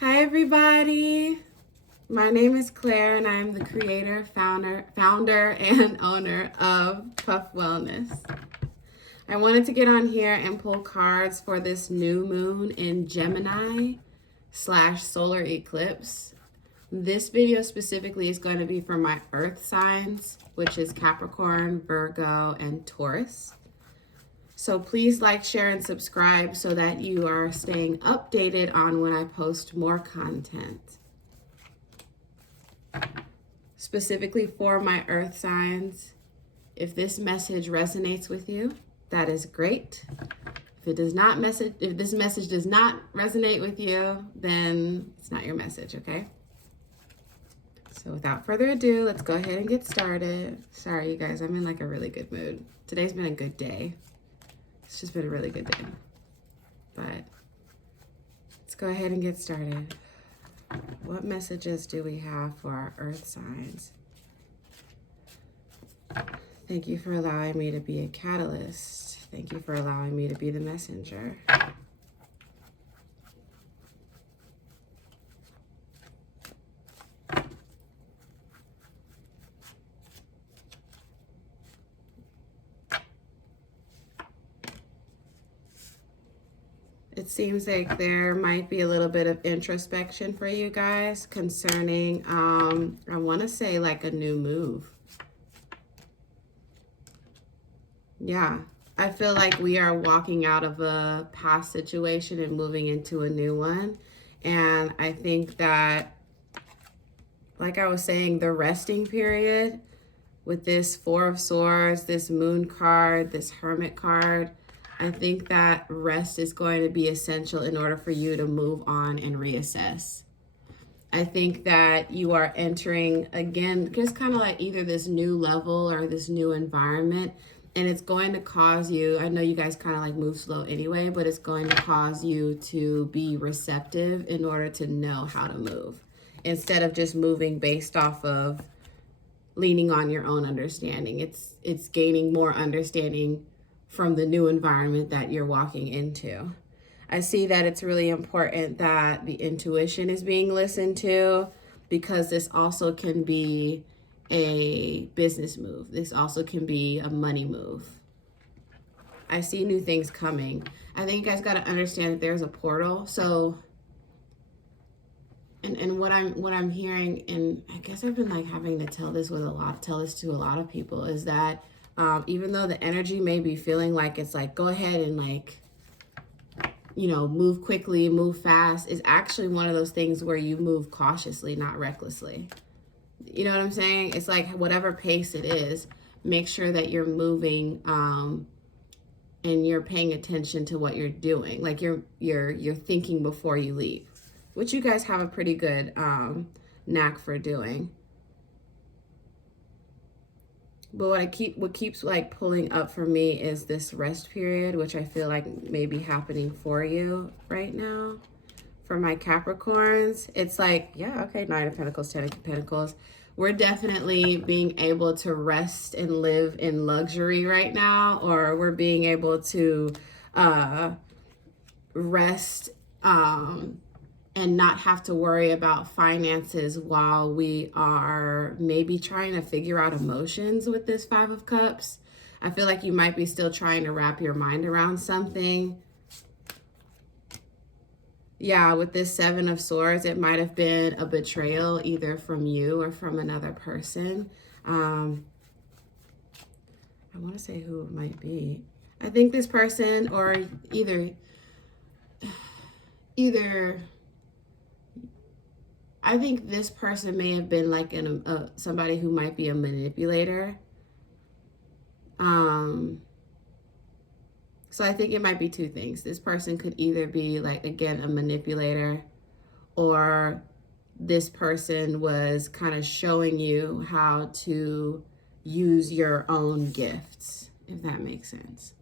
Hi everybody. My name is Claire and I'm the creator, founder and owner of Puff Wellness. I wanted to get on here and pull cards for this new moon in Gemini / solar eclipse. This video specifically is going to be for my earth signs, which is Capricorn, Virgo, and Taurus. So please like, share, and subscribe so that you are staying updated on when I post more content. Specifically for my earth signs, if this message resonates with you, that is great. If this message does not resonate with you, then it's not your message, okay? So without further ado, let's go ahead and get started. Sorry, you guys, I'm in like a really good mood. Today's been a good day. It's just been a really good day. But let's go ahead and get started. What messages do we have for our earth signs? Thank you for allowing me to be a catalyst. Thank you for allowing me to be the messenger. It seems like there might be a little bit of introspection for you guys concerning, I want to say like a new move. Yeah, I feel like we are walking out of a past situation and moving into a new one. And I think that, like I was saying, the resting period with this Four of Swords, this Moon card, this Hermit card, I think that rest is going to be essential in order for you to move on and reassess. I think that you are entering, again, just kind of like either this new level or this new environment. And it's going to cause you, I know you guys kind of like move slow anyway, but it's going to cause you to be receptive in order to know how to move. Instead of just moving based off of leaning on your own understanding. It's gaining more understanding from the new environment that you're walking into. I see that it's really important that the intuition is being listened to, because this also can be a business move. This also can be a money move. I see new things coming. I think you guys got to understand that there's a portal. So, and what I'm hearing, and I guess I've been like having to tell this to a lot of people, is that even though the energy may be feeling like it's like, go ahead and like, you know, move quickly, move fast, is actually one of those things where you move cautiously, not recklessly. You know what I'm saying? It's like whatever pace it is, make sure that you're moving and you're paying attention to what you're doing. Like you're thinking before you leave, which you guys have a pretty good knack for doing. But what keeps like pulling up for me is this rest period, which I feel like may be happening for you right now. For my Capricorns, it's like, yeah, okay, Nine of Pentacles, Ten of Pentacles. We're definitely being able to rest and live in luxury right now, or we're being able to rest and not have to worry about finances while we are maybe trying to figure out emotions with this Five of Cups. I feel like you might be still trying to wrap your mind around something. Yeah, with this Seven of Swords, it might have been a betrayal either from you or from another person. I want to say who it might be. I think this person, or either I think this person may have been like somebody who might be a manipulator. So I think it might be two things. This person could either be like, again, a manipulator, or this person was kind of showing you how to use your own gifts, if that makes sense.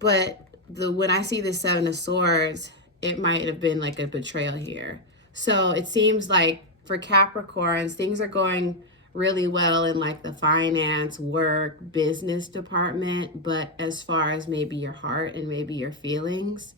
But when I see the Seven of Swords, it might have been like a betrayal here. So it seems like for Capricorns, things are going really well in like the finance, work, business department. But as far as maybe your heart and maybe your feelings,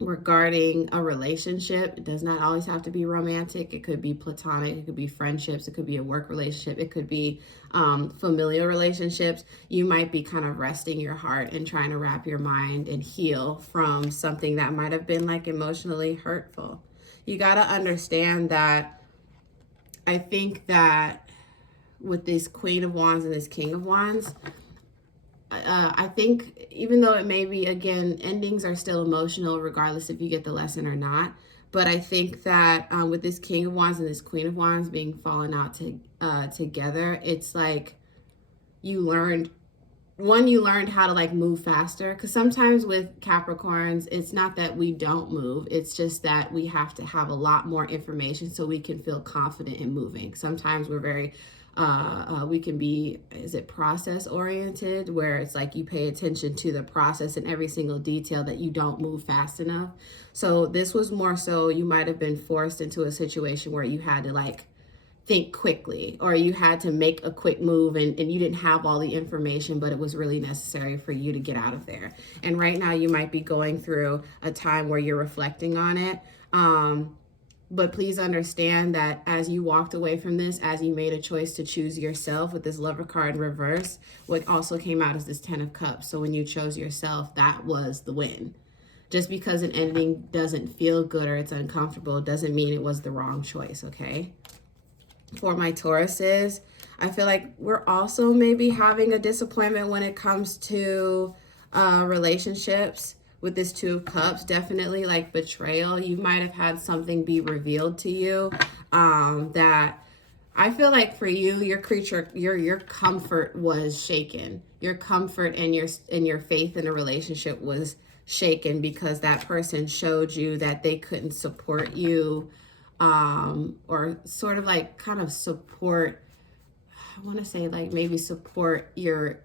regarding a relationship. It does not always have to be romantic. It could be platonic. It could be friendships. It could be a work relationship. It could be familial relationships. You might be kind of resting your heart and trying to wrap your mind and heal from something that might have been like emotionally hurtful. You got to understand that I think that with this Queen of Wands and this King of Wands, I think even though it may be, again, endings are still emotional regardless if you get the lesson or not. But I think that with this King of Wands and this Queen of Wands being fallen out together, it's like you learned how to like move faster. Because sometimes with Capricorns, it's not that we don't move. It's just that we have to have a lot more information so we can feel confident in moving. Sometimes we're very we can be, is it process oriented, where it's like you pay attention to the process and every single detail, that you don't move fast enough. So this was more so you might have been forced into a situation where you had to like think quickly, or you had to make a quick move, and you didn't have all the information, but it was really necessary for you to get out of there. And right now you might be going through a time where you're reflecting on it. But please understand that as you walked away from this, as you made a choice to choose yourself with this Lover card in reverse, what also came out is this Ten of Cups. So when you chose yourself, that was the win. Just because an ending doesn't feel good or it's uncomfortable doesn't mean it was the wrong choice, okay? For my Tauruses, I feel like we're also maybe having a disappointment when it comes to relationships. With this Two of Cups, definitely like betrayal. You might have had something be revealed to you that I feel like for you, your comfort was shaken. Your comfort and your faith in a relationship was shaken because that person showed you that they couldn't support you, or sort of like kind of support. I want to say like maybe support you,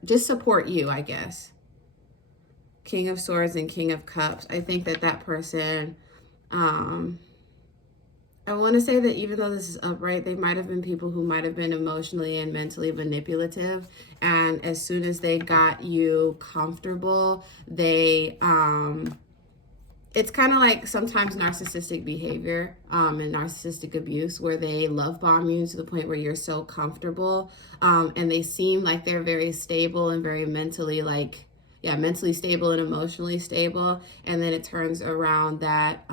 I guess. King of Swords and King of Cups. I think that person, I want to say that even though this is upright, they might have been people who might have been emotionally and mentally manipulative. And as soon as they got you comfortable, they, it's kind of like sometimes narcissistic behavior and narcissistic abuse, where they love bomb you to the point where you're so comfortable, and they seem like they're very stable and very mentally mentally stable and emotionally stable, and then it turns around that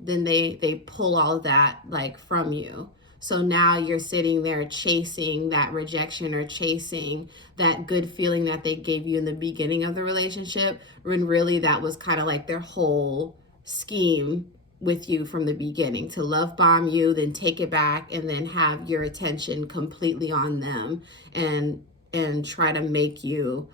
then they pull all of that like from you. So now you're sitting there chasing that rejection or chasing that good feeling that they gave you in the beginning of the relationship, when really that was kind of like their whole scheme with you from the beginning, to love bomb you, then take it back, and then have your attention completely on them, and try to make you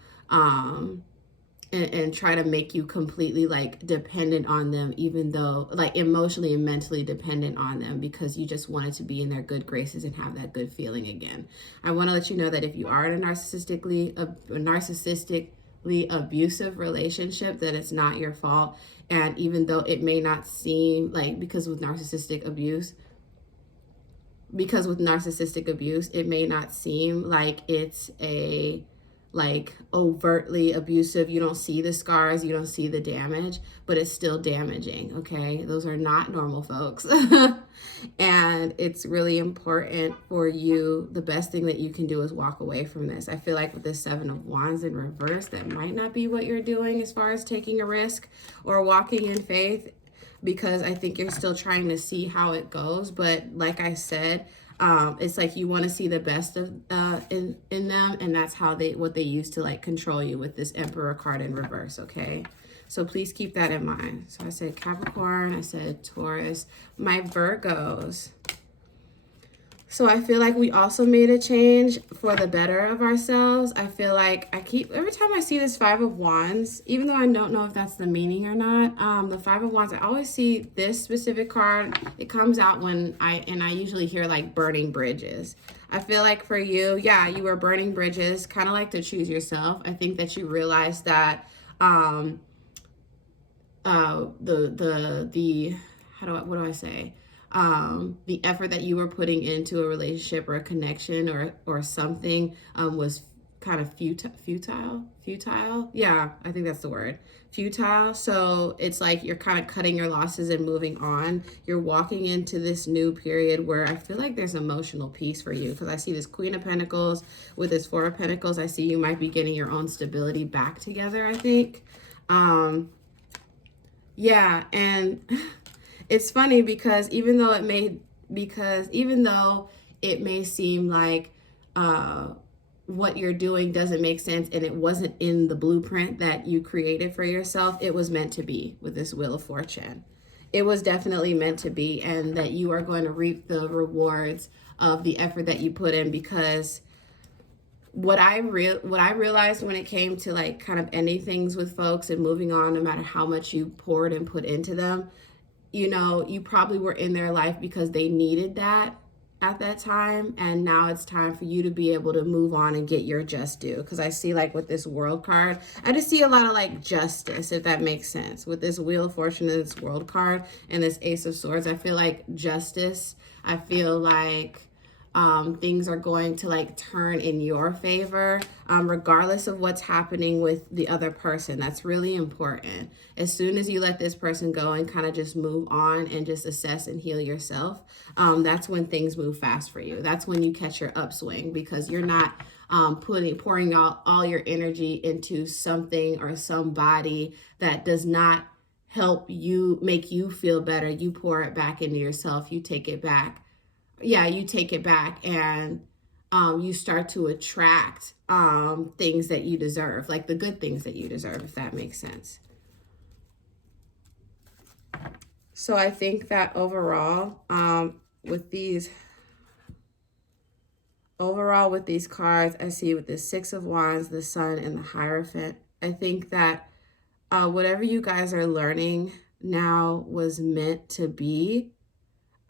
and try to make you completely like dependent on them, even though like emotionally and mentally dependent on them, because you just wanted to be in their good graces and have that good feeling again. I want to let you know that if you are in a narcissistically abusive relationship, that it's not your fault. And even though it may not seem like, because with narcissistic abuse, it may not seem like it's like overtly abusive. You don't see the scars, you don't see the damage, but it's still damaging, okay? Those are not normal folks. And it's really important for you, the best thing that you can do is walk away from this. I feel like with the Seven of Wands in reverse, that might not be what you're doing as far as taking a risk or walking in faith, because I think you're still trying to see how it goes. But like I said, it's like you want to see the best of in them, and that's how what they use to like control you with this Emperor card in reverse, okay? So please keep that in mind. So I said Capricorn, I said Taurus, my Virgos. So I feel like we also made a change for the better of ourselves. I feel like every time I see this Five of Wands, even though I don't know if that's the meaning or not, the Five of Wands, I always see this specific card. It comes out when I usually hear like burning bridges. I feel like for you, yeah, you were burning bridges, kind of like to choose yourself. I think that you realized that the effort that you were putting into a relationship or a connection or something was kind of futile. Yeah, I think that's the word. Futile. So it's like you're kind of cutting your losses and moving on. You're walking into this new period where I feel like there's emotional peace for you, because I see this Queen of Pentacles with this Four of Pentacles. I see you might be getting your own stability back together, I think. Yeah, and it's funny because even though it may seem like what you're doing doesn't make sense and it wasn't in the blueprint that you created for yourself, it was meant to be with this Wheel of Fortune. It was definitely meant to be, and that you are going to reap the rewards of the effort that you put in. Because what I realized when it came to like kind of ending things with folks and moving on, no matter how much you poured and put into them, you know, you probably were in their life because they needed that at that time, and now it's time for you to be able to move on and get your just due. Because I see, like, with this World card, I just see a lot of like justice, if that makes sense, with this Wheel of Fortune and this World card and this Ace of Swords. I feel like justice. I feel like things are going to like turn in your favor, regardless of what's happening with the other person. That's really important. As soon as you let this person go and kind of just move on and just assess and heal yourself, that's when things move fast for you. That's when you catch your upswing, because you're not pouring out all your energy into something or somebody that does not help you, make you feel better. You pour it back into yourself. You take it back. Yeah, you take it back, and you start to attract things that you deserve, like the good things that you deserve, if that makes sense. So I think that overall, with these cards, I see with the Six of Wands, the Sun, and the Hierophant, I think that whatever you guys are learning now was meant to be.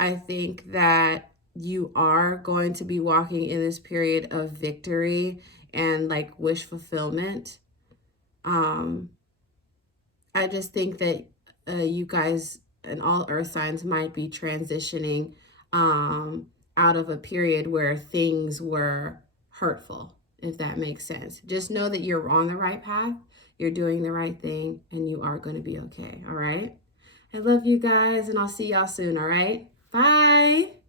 I think that you are going to be walking in this period of victory and like wish fulfillment. I just think that you guys and all earth signs might be transitioning out of a period where things were hurtful, if that makes sense. Just know that you're on the right path, you're doing the right thing, and you are going to be okay. All right. I love you guys, and I'll see y'all soon. All right. Bye.